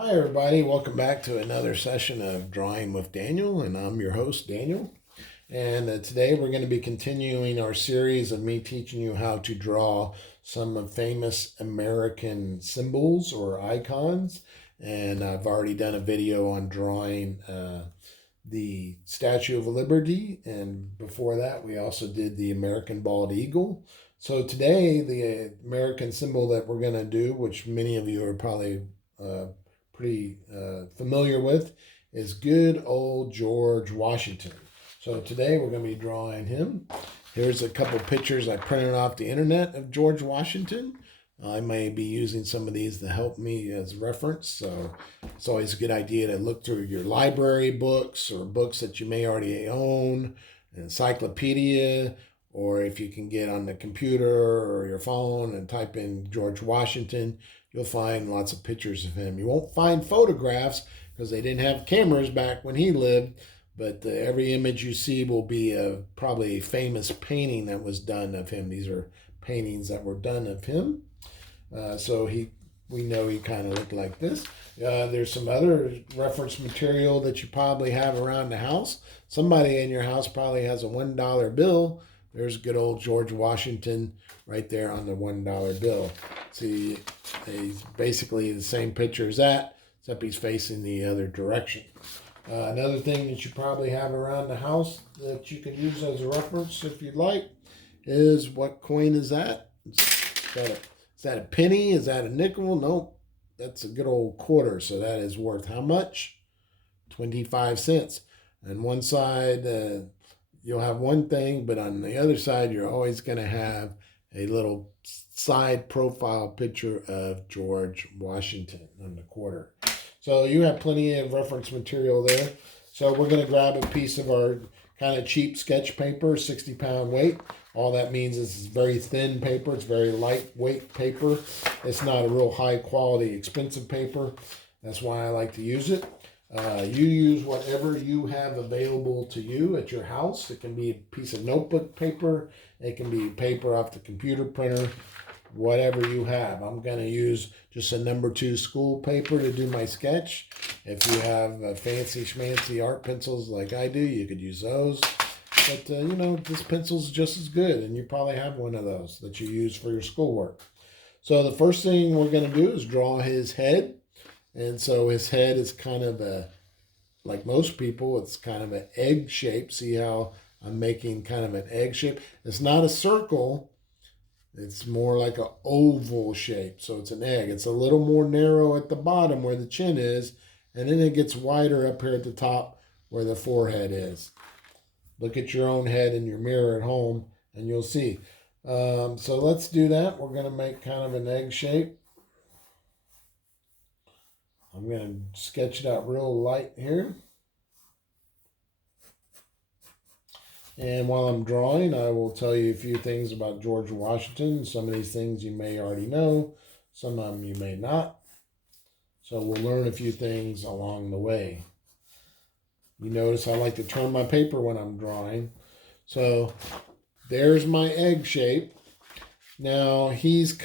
Hi, everybody. Welcome back to another session of Drawing with Daniel, and I'm your host, Daniel. And today we're going to be continuing our series of me teaching you how to draw some famous American symbols or icons. And I've already done a video on drawing the Statue of Liberty, and before that, we also did the American bald eagle. So today, the American symbol that we're going to do, which many of you are probably pretty familiar with, is good old George Washington. So today we're going to be drawing him. Here's a couple pictures I printed off the internet of George Washington. I may be using some of these to help me as reference. So it's always a good idea to look through your library books or books that you may already own, an encyclopedia, or if you can get on the computer or your phone and type in George Washington, you'll find lots of pictures of him. You won't find photographs because they didn't have cameras back when he lived, but every image you see will be probably a famous painting that was done of him. These are paintings that were done of him. We know he kind of looked like this. There's some other reference material that you probably have around the house. Somebody in your house probably has a $1 bill. There's good old George Washington right there on the $1 bill. See, he's basically the same picture as that, except he's facing the other direction. Another thing that you probably have around the house that you can use as a reference if you'd like is, what coin is that? Is that a penny? Is that a nickel? Nope. That's a good old quarter. So that is worth how much? 25 cents. And one side, you'll have one thing, but on the other side, you're always going to have a little side profile picture of George Washington on the quarter. So you have plenty of reference material there. So we're going to grab a piece of our kind of cheap sketch paper, 60-pound weight. All that means is it's very thin paper. It's very lightweight paper. It's not a real high quality, expensive paper. That's why I like to use it. You use whatever you have available to you at your house. It can be a piece of notebook paper. It can be paper off the computer printer, whatever you have. I'm going to use just a number 2 school paper to do my sketch. If you have fancy schmancy art pencils like I do, you could use those. But, this pencil's just as good, and you probably have one of those that you use for your schoolwork. So the first thing we're going to do is draw his head. And so his head is kind of like most people, it's kind of an egg shape. See how I'm making kind of an egg shape? It's not a circle. It's more like an oval shape. So it's an egg. It's a little more narrow at the bottom where the chin is. And then it gets wider up here at the top where the forehead is. Look at your own head in your mirror at home and you'll see. So let's do that. We're going to make kind of an egg shape. I'm going to sketch it out real light here. And while I'm drawing, I will tell you a few things about George Washington. Some of these things you may already know. Some of them you may not. So we'll learn a few things along the way. You notice I like to turn my paper when I'm drawing. So there's my egg shape. Now he's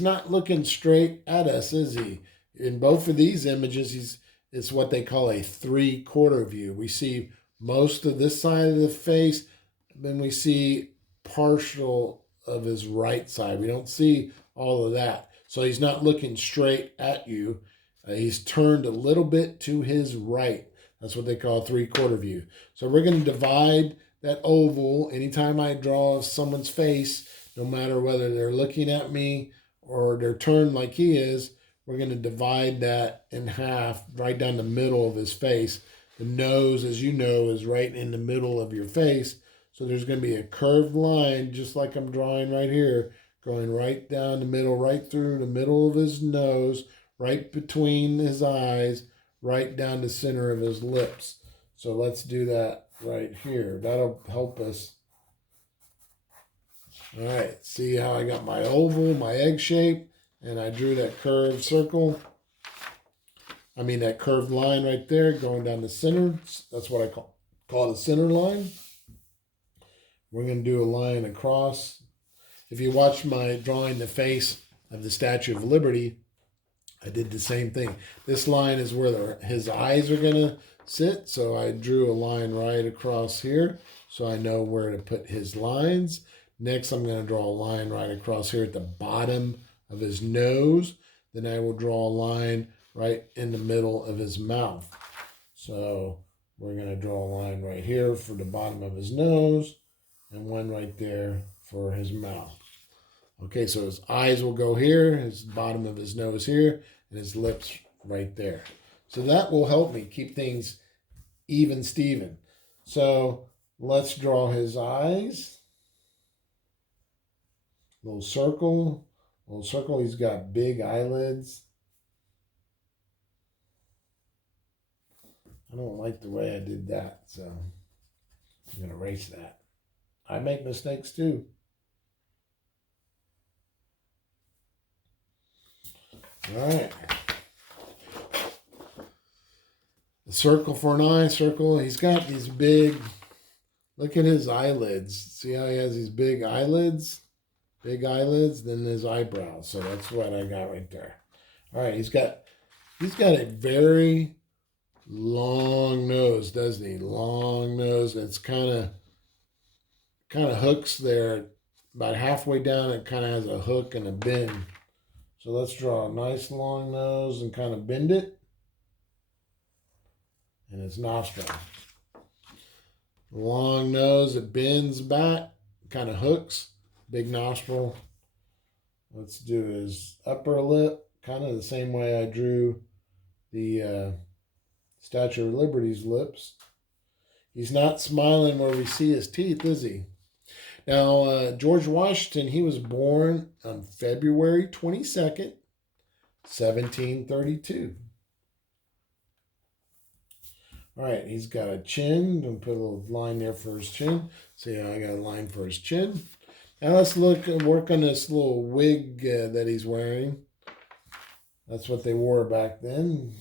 not looking straight at us, is he? In both of these images, it's what they call a 3/4 view. We see most of this side of the face, then we see partial of his right side. We don't see all of that. So he's not looking straight at you. He's turned a little bit to his right. That's what they call a 3/4 view. So we're going to divide that oval. Anytime I draw someone's face, no matter whether they're looking at me or they're turned like he is, we're going to divide that in half right down the middle of his face. The nose, as you know, is right in the middle of your face. So there's going to be a curved line, just like I'm drawing right here, going right down the middle, right through the middle of his nose, right between his eyes, right down the center of his lips. So let's do that right here. That'll help us. All right, see how I got my oval, my egg shape, and I drew that curved circle. That curved line right there going down the center. That's what I call the center line. We're going to do a line across. If you watch my drawing the face of the Statue of Liberty, I did the same thing. This line is where his eyes are going to sit. So I drew a line right across here. So I know where to put his lines. Next, I'm going to draw a line right across here at the bottom of his nose. Then I will draw a line right in the middle of his mouth. So we're going to draw a line right here for the bottom of his nose and one right there for his mouth. Okay, so his eyes will go here, his bottom of his nose here, and his lips right there. So that will help me keep things even Steven. So let's draw his eyes. Little circle. He's got big eyelids. I don't like the way I did that, so I'm going to erase that. I make mistakes too. All right. A circle for an eye, circle. He's got these big, look at his eyelids. See how he has these big eyelids? Big eyelids, then his eyebrows. So that's what I got right there. All right, he's got a very long nose, doesn't he? Long nose. It's kind of hooks there. About halfway down, it kind of has a hook and a bend. So let's draw a nice long nose and kind of bend it. And his nostril. Long nose, it bends back, kind of hooks. Big nostril. Let's do his upper lip, kind of the same way I drew the Statue of Liberty's lips. He's not smiling where we see his teeth, is he? Now, George Washington, he was born on February 22nd, 1732. All right, he's got a chin. I'm going to put a little line there for his chin. See how I got a line for his chin. Now let's work on this little wig that he's wearing. That's what they wore back then.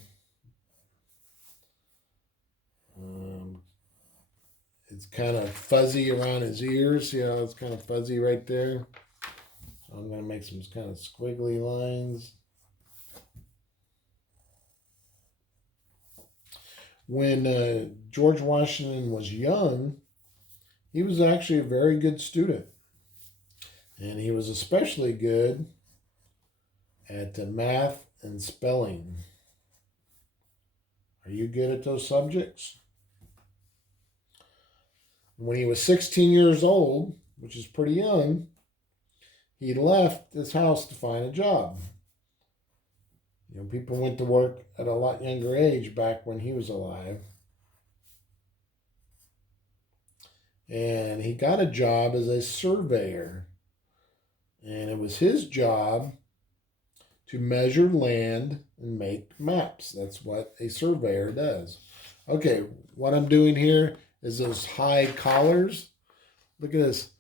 It's kind of fuzzy around his ears. See how it's kind of fuzzy right there? So I'm going to make some kind of squiggly lines. When George Washington was young, he was actually a very good student. And he was especially good at math and spelling. Are you good at those subjects? When he was 16 years old, which is pretty young, he left his house to find a job. You know, people went to work at a lot younger age back when he was alive. And he got a job as a surveyor. And it was his job to measure land and make maps. That's what a surveyor does. Okay, what I'm doing here is those high collars. Look at this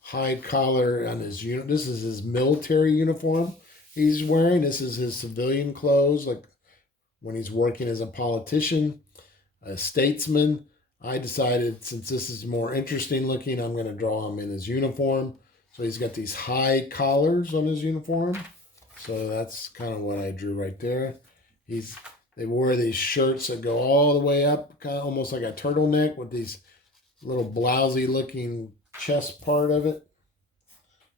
high collar on his unit. This is his military uniform he's wearing. This is his civilian clothes, like when he's working as a politician, a statesman. I decided, since this is more interesting looking, I'm going to draw him in his uniform. So he's got these high collars on his uniform. So that's kind of what I drew right there. They wore these shirts that go all the way up, kind of almost like a turtleneck with these little blousy looking chest part of it.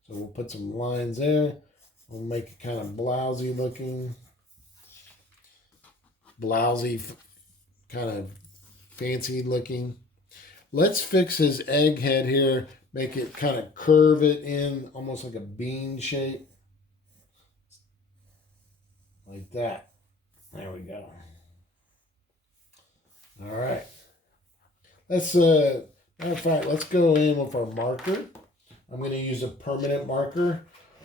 So we'll put some lines there. We'll make it kind of blousy looking. Blousy, kind of fancy looking. Let's fix his egg head here. Make it kind of curve it in almost like a bean shape. Like that. There we go. All right. Matter of fact, let's go in with our marker. I'm going to use a permanent marker,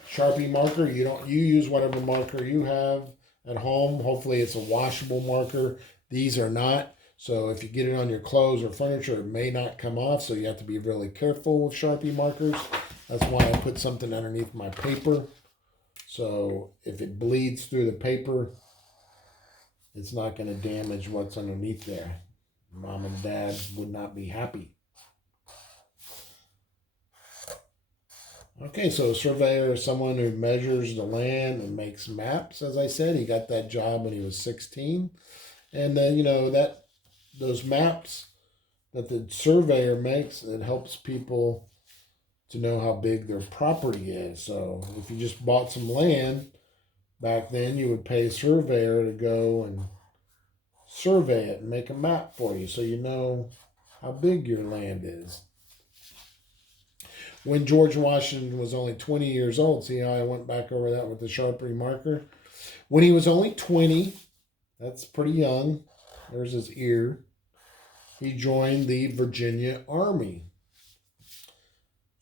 Sharpie marker. You use whatever marker you have at home. Hopefully it's a washable marker. These are not. So if you get it on your clothes or furniture, it may not come off. So you have to be really careful with Sharpie markers. That's why I put something underneath my paper. So if it bleeds through the paper, it's not going to damage what's underneath there. Mom and Dad would not be happy. Okay, so a surveyor is someone who measures the land and makes maps. As I said, he got that job when he was 16, and then that those maps that the surveyor makes, it helps people to know how big their property is. So if you just bought some land back then, you would pay a surveyor to go and survey it and make a map for you, so you know how big your land is. When George Washington was only 20 years old, see how I went back over that with the Sharpie marker? When he was only 20, that's pretty young, there's his ear, he joined the Virginia Army.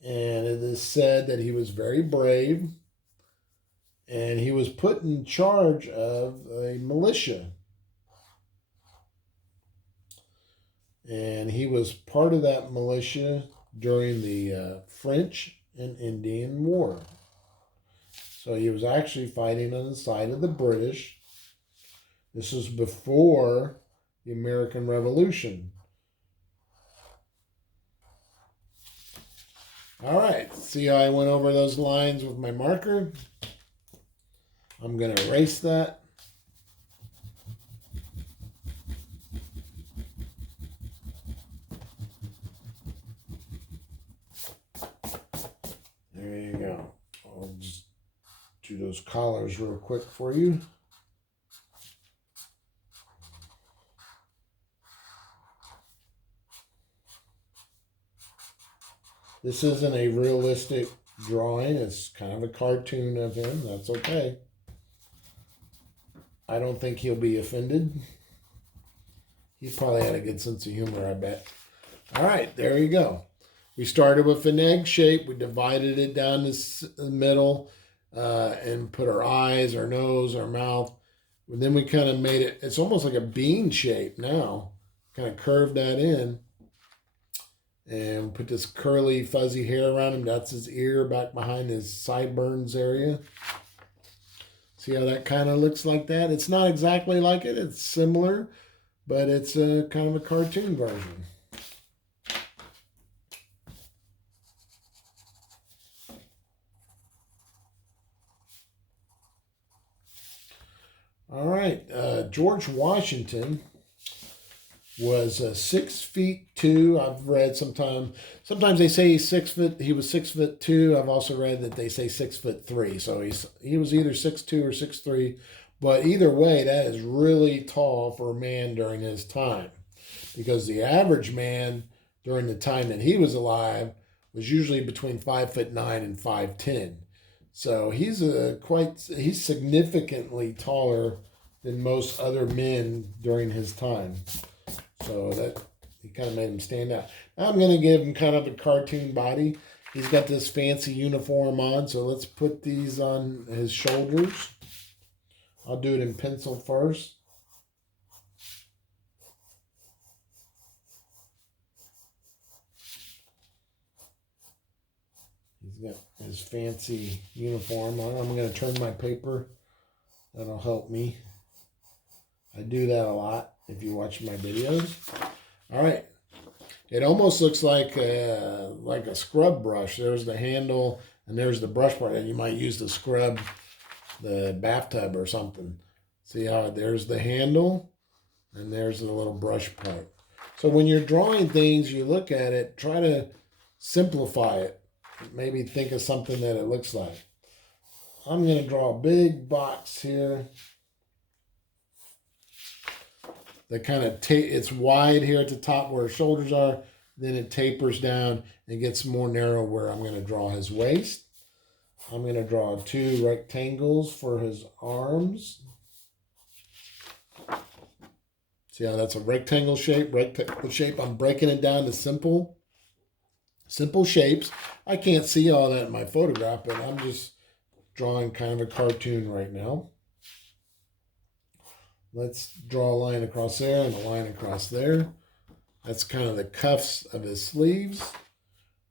And it is said that he was very brave, and he was put in charge of a militia. And he was part of that militia during the French and Indian War. So he was actually fighting on the side of the British. This was before the American Revolution. All right, see how I went over those lines with my marker? I'm going to erase that. There you go. I'll just do those collars real quick for you. This isn't a realistic drawing. It's kind of a cartoon of him. That's okay. I don't think he'll be offended. He probably had a good sense of humor, I bet. All right, there you go. We started with an egg shape. We divided it down the middle and put our eyes, our nose, our mouth. And then we kind of made it, it's almost like a bean shape now. Kind of curved that in. And put this curly, fuzzy hair around him. That's his ear back behind his sideburns area. See how that kind of looks like that? It's not exactly like it. It's similar, but it's a kind of a cartoon version. All right, George Washington was 6'2". I've read sometimes they say he's 6 foot. He was 6'2". I've also read that they say 6'3". So he was either 6'2" or 6'3". But either way, that is really tall for a man during his time, because the average man during the time that he was alive was usually between 5'9" and 5'10". So he's significantly taller than most other men during his time. So that he kind of made him stand out. Now I'm going to give him kind of a cartoon body. He's got this fancy uniform on, so let's put these on his shoulders. I'll do it in pencil first. He's got his fancy uniform on. I'm going to turn my paper. That'll help me. I do that a lot if you watch my videos. All right. It almost looks like a scrub brush. There's the handle and there's the brush part that you might use to scrub the bathtub or something. See how there's the handle and there's the little brush part. So when you're drawing things, you look at it, try to simplify it. Maybe think of something that it looks like. I'm going to draw a big box here. That kind of it's wide here at the top where his shoulders are. Then it tapers down and gets more narrow where I'm going to draw his waist. I'm going to draw 2 rectangles for his arms. See how that's a rectangle shape? Rectangle shape. I'm breaking it down to simple shapes. I can't see all that in my photograph, but I'm just drawing kind of a cartoon right now. Let's draw a line across there and a line across there. That's kind of the cuffs of his sleeves.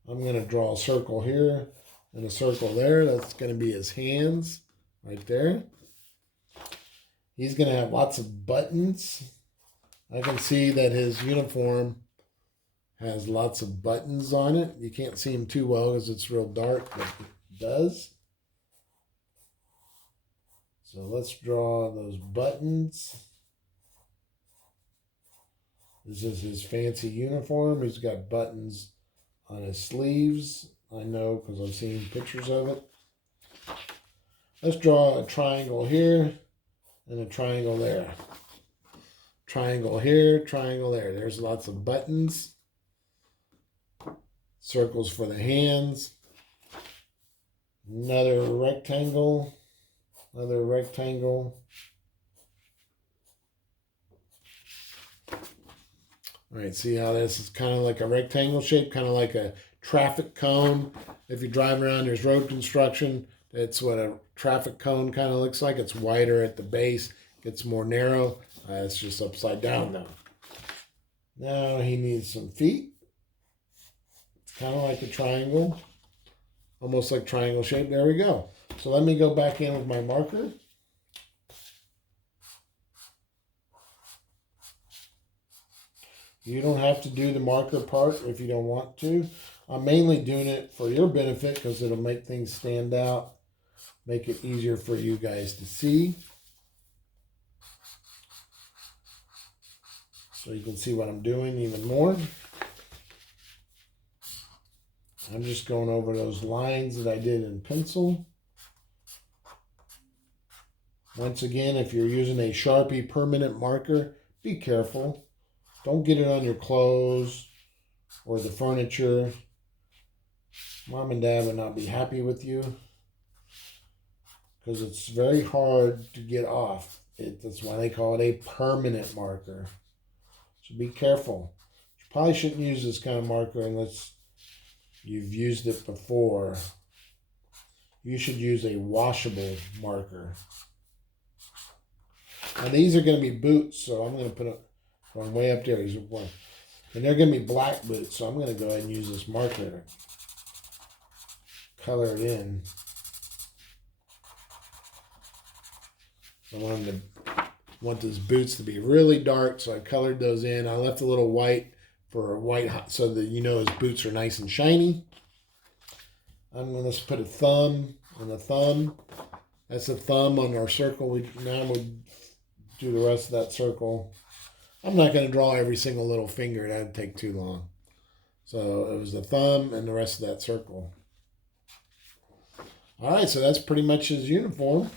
I'm going to draw a circle here and a circle there. That's going to be his hands right there. He's going to have lots of buttons. I can see that his uniform Has lots of buttons on it. You can't see them too well because it's real dark, but it does. So let's draw those buttons. This is his fancy uniform. He's got buttons on his sleeves. I know because I've seen pictures of it. Let's draw a triangle here and a triangle there. Triangle here, triangle there. There's lots of buttons. Circles for the hands. Another rectangle. Another rectangle. All right, see how this is kind of like a rectangle shape, kind of like a traffic cone. If you drive around, there's road construction. That's what a traffic cone kind of looks like. It's wider at the base, gets more narrow. It's just upside down now. Now he needs some feet. It's kind of like a triangle, almost like triangle shape. There we go. So let me go back in with my marker. You don't have to do the marker part if you don't want to. I'm mainly doing it for your benefit because it'll make things stand out, make it easier for you guys to see. So you can see what I'm doing even more. I'm just going over those lines that I did in pencil. Once again, if you're using a Sharpie permanent marker, be careful. Don't get it on your clothes or the furniture. Mom and Dad would not be happy with you because it's very hard to get off. That's why they call it a permanent marker. So be careful. You probably shouldn't use this kind of marker unless you've used it before. You should use a washable marker. Now these are going to be boots, so I'm going to put it from way up there. These are one. And they're going to be black boots, so I'm going to go ahead and use this marker. Color it in. I want those boots to be really dark, so I colored those in. I left a little white for a white, so that you know his boots are nice and shiny. I'm going to put a thumb on the thumb. That's a thumb on our circle. Now we'll do the rest of that circle. I'm not going to draw every single little finger. That would take too long. So it was the thumb and the rest of that circle. All right, so that's pretty much his uniform.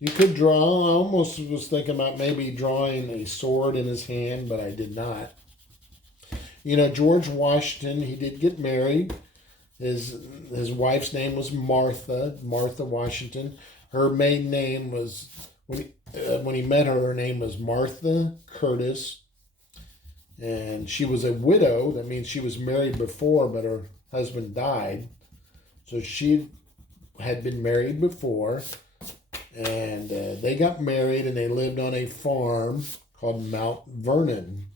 You could draw, I almost was thinking about maybe drawing a sword in his hand, but I did not. You know, George Washington, he did get married. His wife's name was Martha Washington. Her maiden name was, when he met her, her name was Martha Curtis. And she was a widow. That means she was married before, but her husband died. So she had been married before. And they got married and they lived on a farm called Mount Vernon.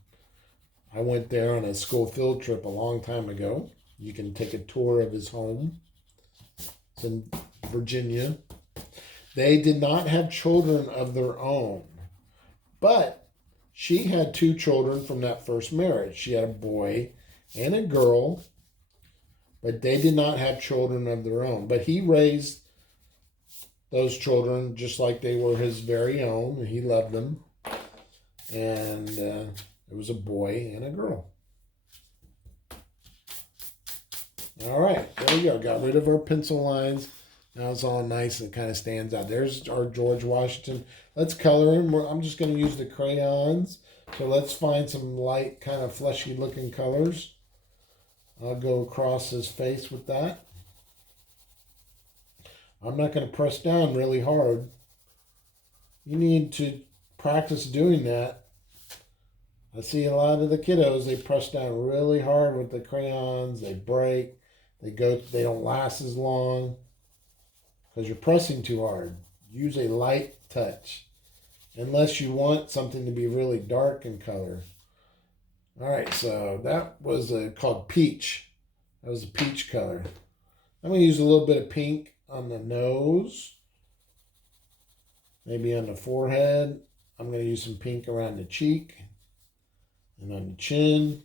I went there on a school field trip a long time ago. You can take a tour of his home. It's in Virginia. They did not have children of their own, but she had 2 children from that first marriage. She had a boy and a girl, but they did not have children of their own. But he raised those children just like they were his very own. He loved them. And it was a boy and a girl. All right, there we go. Got rid of our pencil lines. Now it's all nice and kind of stands out. There's our George Washington. Let's color him. I'm just going to use the crayons. So let's find some light, kind of fleshy looking colors. I'll go across his face with that. I'm not going to press down really hard. You need to practice doing that. I see a lot of the kiddos, they press down really hard with the crayons. They break. They don't last as long because you're pressing too hard. Use a light touch unless you want something to be really dark in color. All right, so that was called peach. That was a peach color. I'm going to use a little bit of pink on the nose, maybe on the forehead. I'm going to use some pink around the cheek and on the chin.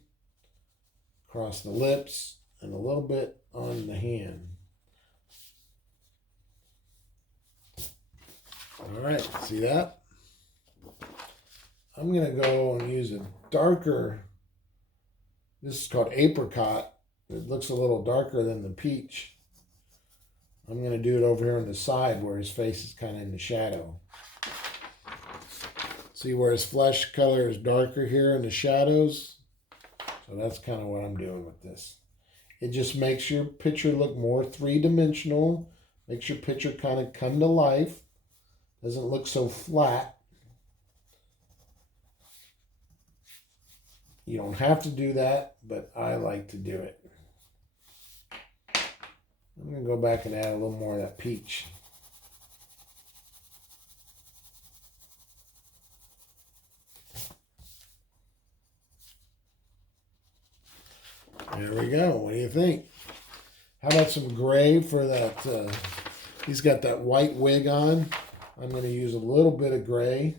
across the lips and a little bit on the hand. All right, see that? I'm going to go and use a darker, this is called apricot. It looks a little darker than the peach. I'm going to do it over here on the side where his face is kind of in the shadow. See where his flesh color is darker here in the shadows? So that's kind of what I'm doing with this. It just makes your picture look more three-dimensional, makes your picture kind of come to life, doesn't look so flat. You don't have to do that, but I like to do it. I'm going to go back and add a little more of that peach. There we go. What do you think? How about some gray for that? He's got that white wig on. I'm going to use a little bit of gray.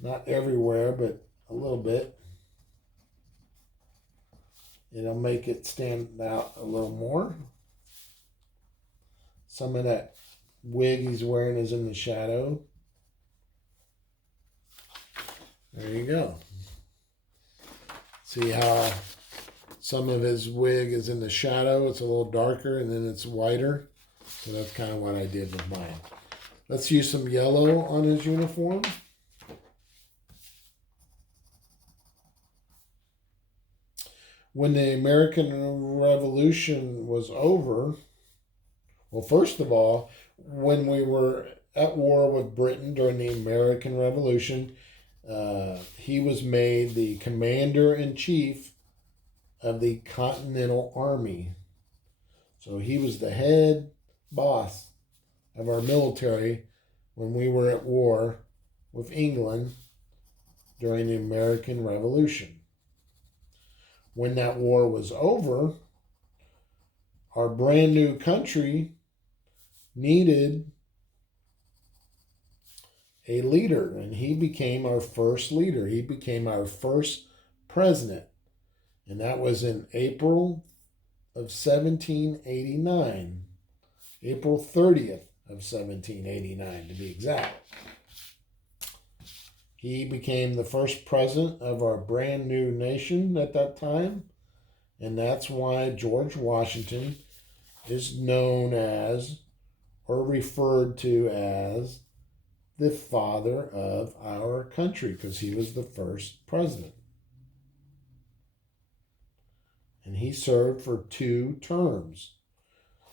Not everywhere, but a little bit. It'll make it stand out a little more. Some of that wig he's wearing is in the shadow. There you go. See how some of his wig is in the shadow? It's a little darker and then it's whiter. So that's kind of what I did with mine. Let's use some yellow on his uniform. When the American Revolution was over, well, first of all, when we were at war with Britain during the American Revolution, he was made the commander-in-chief of the Continental Army. So he was the head boss of our military when we were at war with England during the American Revolution. When that war was over, our brand new country needed a leader, and he became our first leader. He became our first president, and that was in April of 1789, April 30th of 1789 to be exact. He became the first president of our brand new nation at that time, and that's why George Washington is known as, or referred to as, the father of our country, because he was the first president. And he served for 2 terms.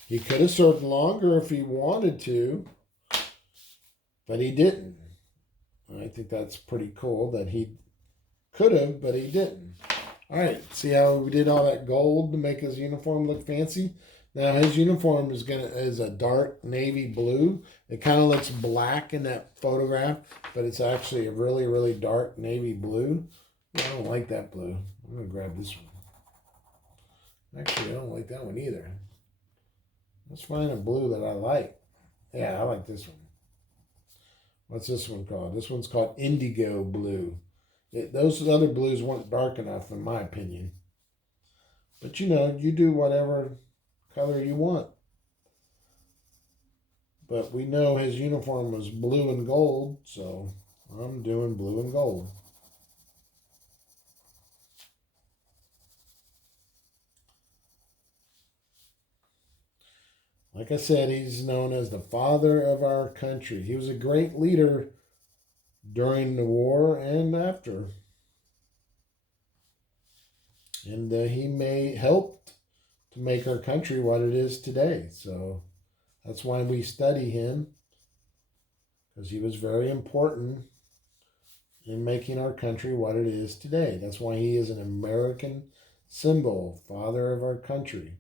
He could have served longer if he wanted to, but he didn't. I think that's pretty cool that he could have, but he didn't. All right, see how we did all that gold to make his uniform look fancy? Now his uniform is a dark navy blue. It kind of looks black in that photograph, but it's actually a really, really dark navy blue. I don't like that blue. I'm going to grab this one. Actually, I don't like that one either. Let's find a blue that I like. Yeah, I like this one. What's this one called? This one's called indigo blue. Those other blues weren't dark enough, in my opinion. But you know, you do whatever color you want. But we know his uniform was blue and gold, so I'm doing blue and gold. Like I said, he's known as the father of our country. He was a great leader during the war and after. And he helped to make our country what it is today. So that's why we study him, because he was very important in making our country what it is today. That's why he is an American symbol, father of our country,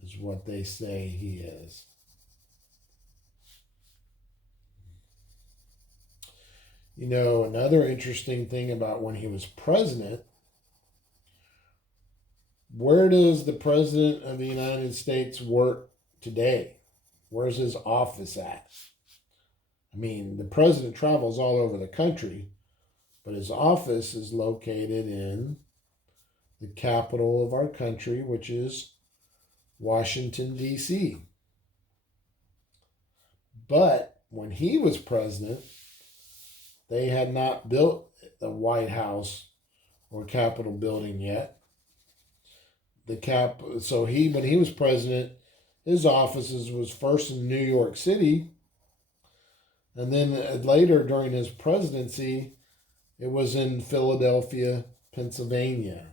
is what they say he is. You know, another interesting thing about when he was president, where does the President of the United States work today? Where's his office at? I mean, the president travels all over the country, but his office is located in the capital of our country, which is Washington, D.C. But when he was president, they had not built the White House or Capitol building yet. So when he was president, his offices was first in New York City, and then later during his presidency, it was in Philadelphia, Pennsylvania.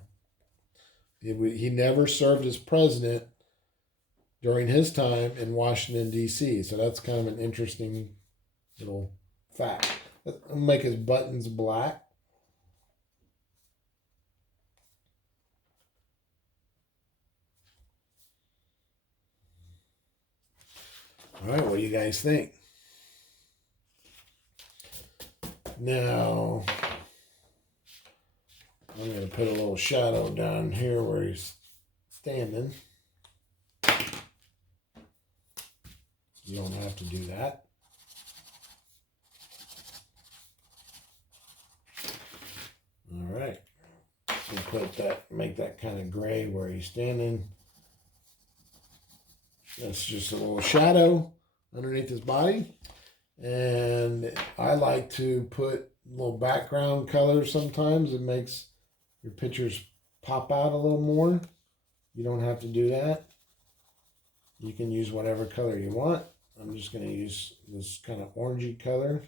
He never served as president during his time in Washington, D.C. So that's kind of an interesting little fact. I'll make his buttons black. All right, what do you guys think? Now, I'm going to put a little shadow down here where he's standing. You don't have to do that. All right. So make that kind of gray where he's standing. That's just a little shadow underneath his body. And I like to put little background colors sometimes. It makes your pictures pop out a little more. You don't have to do that. You can use whatever color you want. I'm just going to use this kind of orangey color.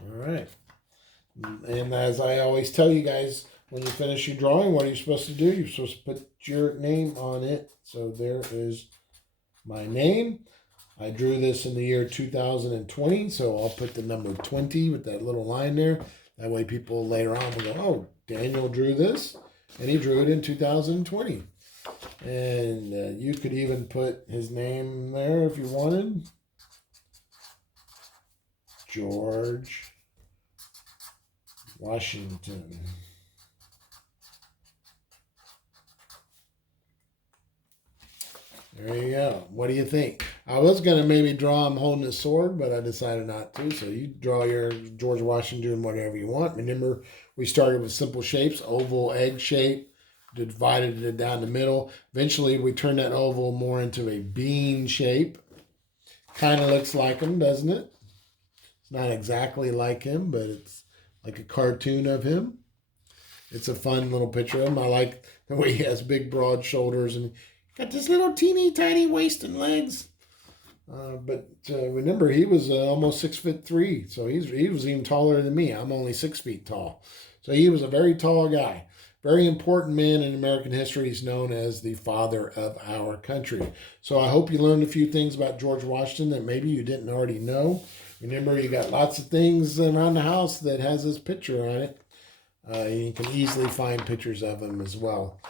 All right. And as I always tell you guys, when you finish your drawing, what are you supposed to do? You're supposed to put your name on it. So there is my name. I drew this in the year 2020, so I'll put the number 20 with that little line there. That way people later on will go, oh, Daniel drew this, and he drew it in 2020. And you could even put his name there if you wanted. George Washington. There you go. What do you think? I was going to maybe draw him holding a sword, but I decided not to. So you draw your George Washington whatever you want. Remember, we started with simple shapes, oval, egg shape, divided it down the middle. Eventually, we turned that oval more into a bean shape. Kind of looks like him, doesn't it? It's not exactly like him, but it's like a cartoon of him. It's a fun little picture of him. I like the way he has big, broad shoulders and got this little teeny tiny waist and legs. But remember, he was almost 6'3", so he was even taller than me. I'm only 6 feet tall. So he was a very tall guy. Very important man in American history. He's known as the father of our country. So I hope you learned a few things about George Washington that maybe you didn't already know. Remember, you got lots of things around the house that has his picture on it. You can easily find pictures of him as well.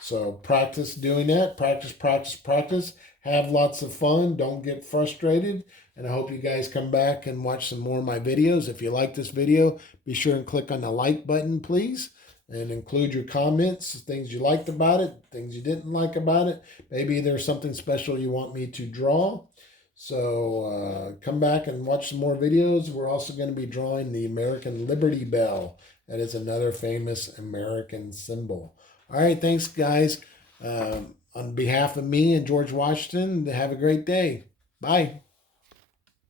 So practice doing that. Practice, practice, practice. Have lots of fun. Don't get frustrated. And I hope you guys come back and watch some more of my videos. If you like this video, be sure and click on the like button, please. And include your comments, things you liked about it, things you didn't like about it. Maybe there's something special you want me to draw. So come back and watch some more videos. We're also going to be drawing the American Liberty Bell. That is another famous American symbol. All right, thanks, guys. On behalf of me and George Washington, have a great day. Bye.